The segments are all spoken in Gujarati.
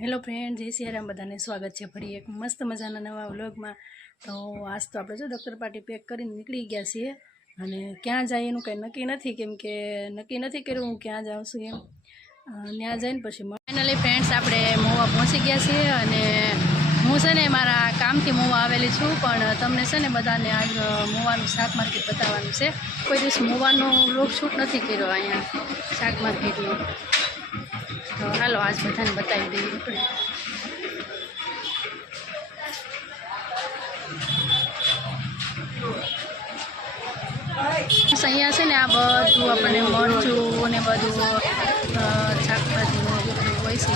હેલો ફ્રેન્ડ જય સિયારામ બધાને સ્વાગત છે ફરી એક મસ્ત મજાના નવા વ્લોગમાં. તો આજ તો આપણે જો ડૉક્ટર પાર્ટી પેક કરીને નીકળી ગયા છીએ અને ક્યાં જાય એનું કંઈ નક્કી નથી, કેમ કે નક્કી નથી કર્યું હું ક્યાં જાઉં છું એમ. ત્યાં જઈને પછી ફાઇનલી ફ્રેન્ડ્સ આપણે મોવા પહોંચી ગયા છીએ અને હું છે ને મારા કામથી મોવા આવેલી છું, પણ તમને છે ને બધાને આજ મોવાનું શાક માર્કેટ બતાવવાનું છે. કોઈ દિવસ મોવાનો વ્લોગ શૂટ નથી કર્યો અહીંયા શાક માર્કેટનો તો હાલો, આજ બધાને બતાવી દઈએ આપણે. અહીંયા છે ને આ બધું આપણને મરચું ને બધું શાકભાજી બધું હોય છે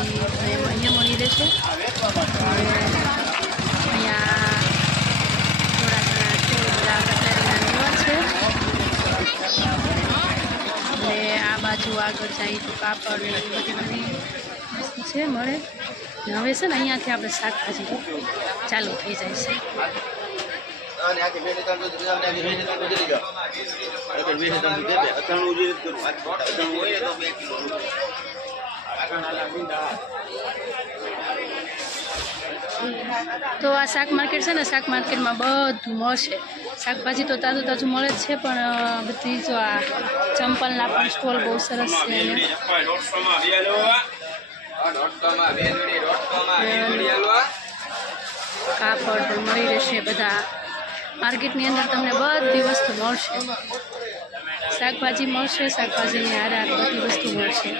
અહીંયા મળી રહેશે અહીંયા થોડા ઘણા છે, બધા કટલેરીના લેવા છે. અને આ બાજુ આગળ જાય તો કાપડ ને એ બધી બધી વસ્તુ છે મળે. હવે છે ને અહીંયાથી આપણે શાકભાજી ચાલુ થઈ જાય છે. હોય તો બે કિલો. તો આ શાક માર્કેટ છે ને, શાક માર્કેટમાં બધું મળશે. શાકભાજી તો તાજું તાજું મળે જ છે, પણ બધી જો આ ચંપલના પણ સ્ટોલ બહુ સરસ છે કાપડ પણ મળી રહેશે બધા. માર્કેટની અંદર તમને બધી વસ્તુ મળશે. શાકભાજી મળશે, શાકભાજીની હારે બધી વસ્તુ મળશે.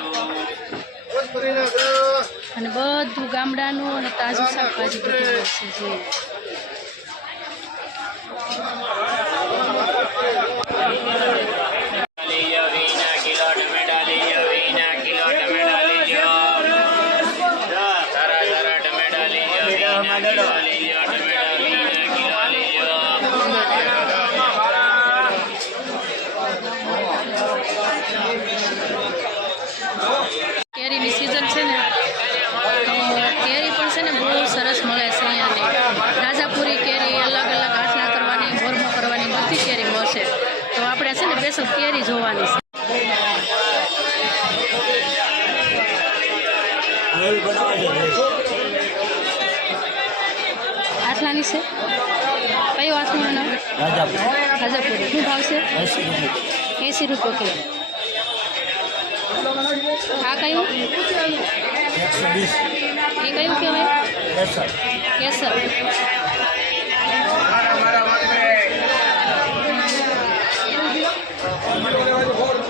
અને બધું ગામડાનું અને તાજું શાકભાજી બધું મળશે જોઈએ. બેસો કેરી જોવાની છે. આટલાની છે? કયો આટલું નામ? રાજાપુરી. શું ભાવ છે? એંસી રૂપિયા કિલો આ કયું? એ કયું કહેવાય? કેસર.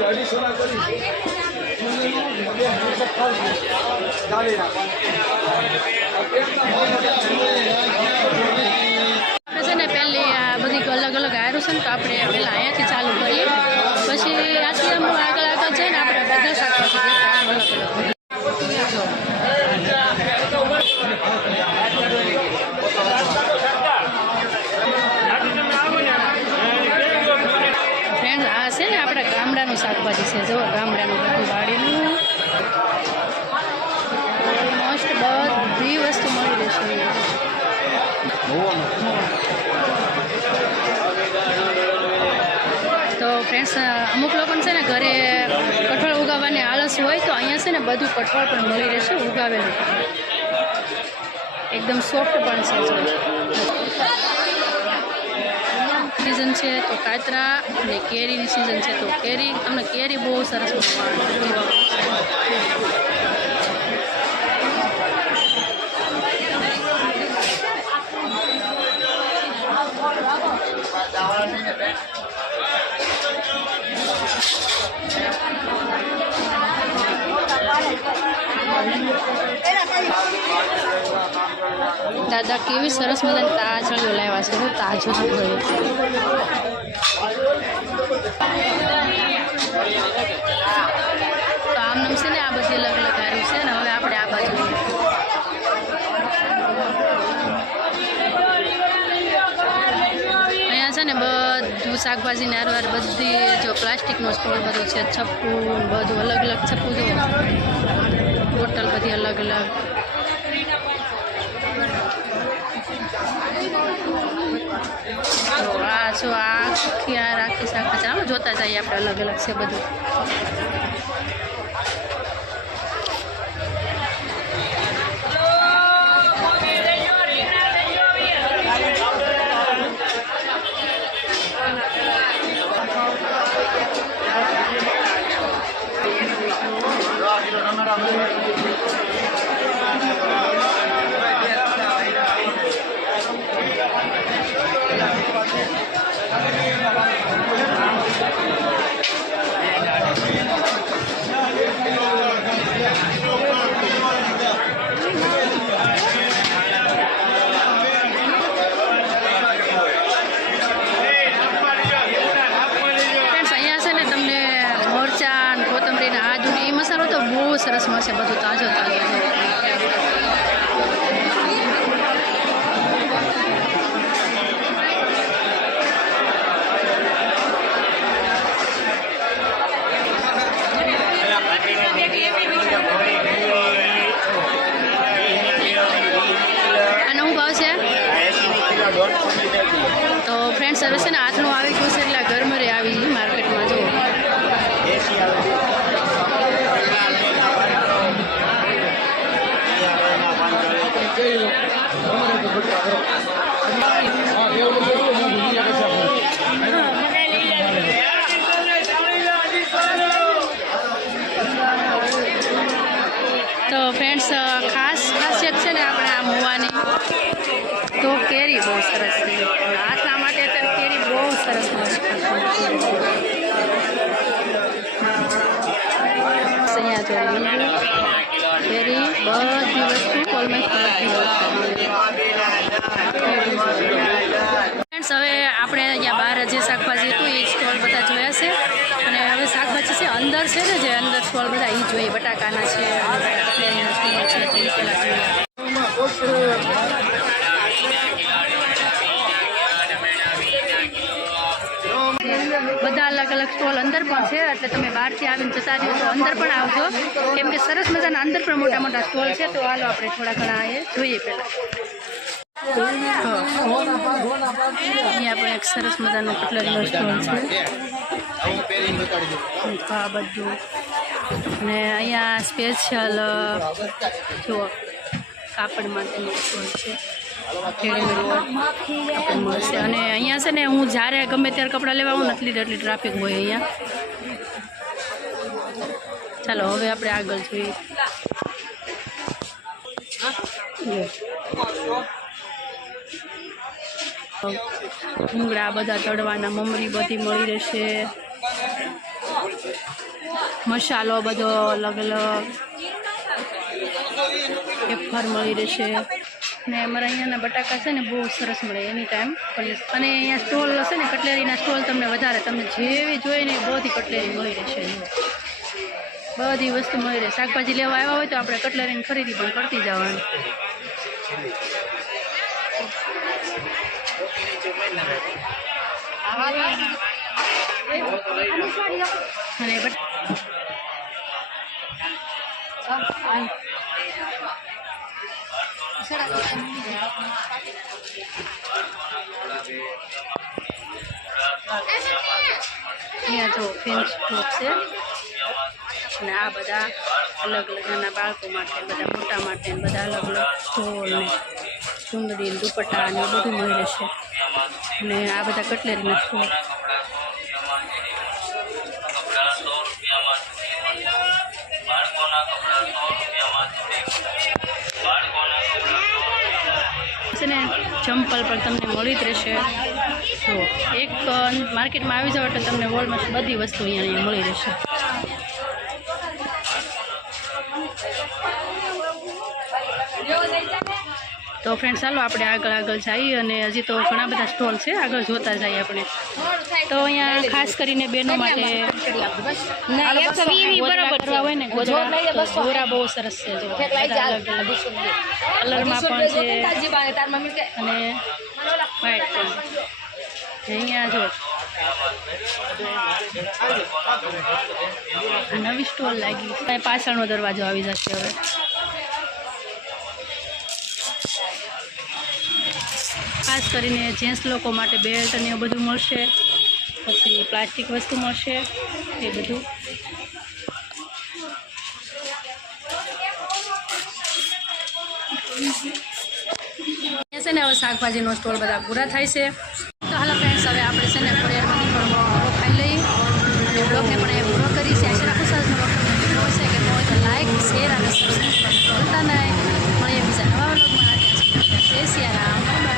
આપણે છે ને, પહેલી બધી અલગ અલગ હારું છે ને, તો આપણે પહેલાં અહીંયાથી ચાલુ કરીએ પછી આથી આમ આગળ આગળ જઈને આપણે બધા શાકભાજી દેખાય અલગ અલગ ફ્રેન્ડ આ છે ને આપણા ગામડાનું શાકભાજી છે જો ગામડાનું બધું વાડીનું ઓલમોસ્ટ બધી વસ્તુ મળી રહેશે અહીંયા. તો ફ્રેન્ડ્સ અમુક લોકોને છે ને ઘરે કઠોળ ઉગાવવાની આળસ હોય તો અહીંયા છે ને બધું કઠોળ પણ મળી રહેશે, ઉગાવેલું. એકદમ સોફ્ટ પણ છે સિઝન છે તો કાતરા અને કેરીની સિઝન છે તો કેરી તમને કેરી બહુ સરસ મળવાની દાદા, કેવી સરસ મજાની તાજળીઓ લાવ્યા છે. હું તાજો જ ગયો તો આમ નમશે ને આ બધી અલગ અલગ હારી છે ને, હવે આપણે આ બાજુ અહીંયા છે ને બધું શાકભાજી નારવાર બધી, જો પ્લાસ્ટિકનો સ્ટોલ બધો છે, છપ્પુ બધું અલગ અલગ છપ્પુ જો. બોટલ બધી અલગ અલગ. તો આ જો આખી આ રાખી શાક ચાલો જોતા જઈએ આપણે અલગ અલગ છે બધું. મળશે બધું તાજો તાજો આનો શું ભાવ છે તો ફ્રેન્ડ્સ હવે છે ને હાથનું આવી ગયું છે એટલે ગરમરે આવી ગયું માર્કેટમાં જો તો ફ્રેન્ડ્સ ખાસ ખાસિયત છે ને આપણે આ મુવાની. તો કેરી બહુ સરસ છે. આટલા માટે અત્યારે કેરી બહુ સરસ અહીંયા જો કેરી બધી વસ્તુ ઓલમોસ્ટ બધી હવે આપણે અહીંયા બહાર જે શાકભાજી હતું એ સ્ટોલ બધા જોયા છે અને હવે છે ને, જે અંદર સ્ટોલ બધા એ જોઈએ, બટાકાના છે બધા અલગ અલગ સ્ટોલ અંદર પણ છે, એટલે તમે બહારથી આવીને જતા રહ્યો તો અંદર પણ આવજો. કેમ કે સરસ મજાના અંદર પણ મોટા મોટા સ્ટોલ છે, તો હાલો આપણે થોડા ઘણા એ જોઈએ પહેલાં. અહીંયા પણ એક સરસ મજાનો કટલરીનો સ્ટોલ છે. આ બધું અને અહીંયા સ્પેશિયલ જો કાપડ માટેનો સ્ટોલ છે. મળશે. અને અહીંયા છે ને હું જ્યારે ગમે ત્યારે કપડાં લેવા આવું ને એટલી એટલી ટ્રાફિક હોય અહીંયા. ચાલો હવે આપણે આગળ જોઈએ. ભૂંગળા બધા તળવાના, મમરી બધી મળી રહેશે. મસાલો બધો અલગ અલગ. ફર મળી રહેશે. ને અમારા અહીંયાના બટાકા છે ને બહુ સરસ મળે એની ટાઈમ અને અહીંયા સ્ટોલ હશે ને, કટલેરીના સ્ટોલ તમને વધારે તમને જેવી જોઈએ ને બધી કટલેરી મળી રહેશે. બધી વસ્તુ મળી રહે. શાકભાજી લેવા આવ્યા હોય તો આપણે કટલેરીની ખરીદી પણ કરતી જવાની. અહીંયા જો ફેન્સ ગ્રુપ છે. અને આ બધા અલગ અલગ નાના બાળકો માટે, બધા મોટા માટે, બધા અલગ અલગ સ્ટોલ ને ચુંદડી દુપટ્ટા ને બધું મળી રહેશે. અને આ બધા કટલેરીના સ્ટોલ છે. ને, ચંપલ પણ તમને મળી જ રહેશે. જો, એક માર્કેટમાં આવી જાવ એટલે તમને વોલમાં બધી વસ્તુ અહીંયા મળી રહેશે. તો ફ્રેન્ડ ચાલો આપણે આગળ આગળ જઈએ અને હજી તો ઘણા બધા સ્ટોલ છે. આગળ જોતા જઈએ આપણે. તો અહીંયા ખાસ કરીને બહેનો માટે હોય ને ગોરા બહુ સરસ છે જો. કલરમાં પણ છે. અને વ્હાઈટ પણ અહીંયા જો. નવી સ્ટોલ લાગી. પાછળનો દરવાજો આવી જશે હવે. ખાસ કરીને જેન્ટ્સ લોકો માટે બેલ્ટ અને એવું બધું મળશે. પછી પ્લાસ્ટિક વસ્તુ મળશે, એ બધું. છે ને હવે શાકભાજીનો સ્ટોલ બધા પૂરા થાય છે. તો હાલો ફ્રેન્ડ્સ હવે આપણે છે ને ફરિયાડમાં પણ ખાઈ લઈએ. બ્લોગને પણ એ પૂરો કરી છે આશા રાખું સરસ છે કે હોય તો લાઇક શેર અને સબસ્ક્રાઈબ કરતા નહીં. મળીએ બીજા નવા બ્લોગમાં જય સિયારામ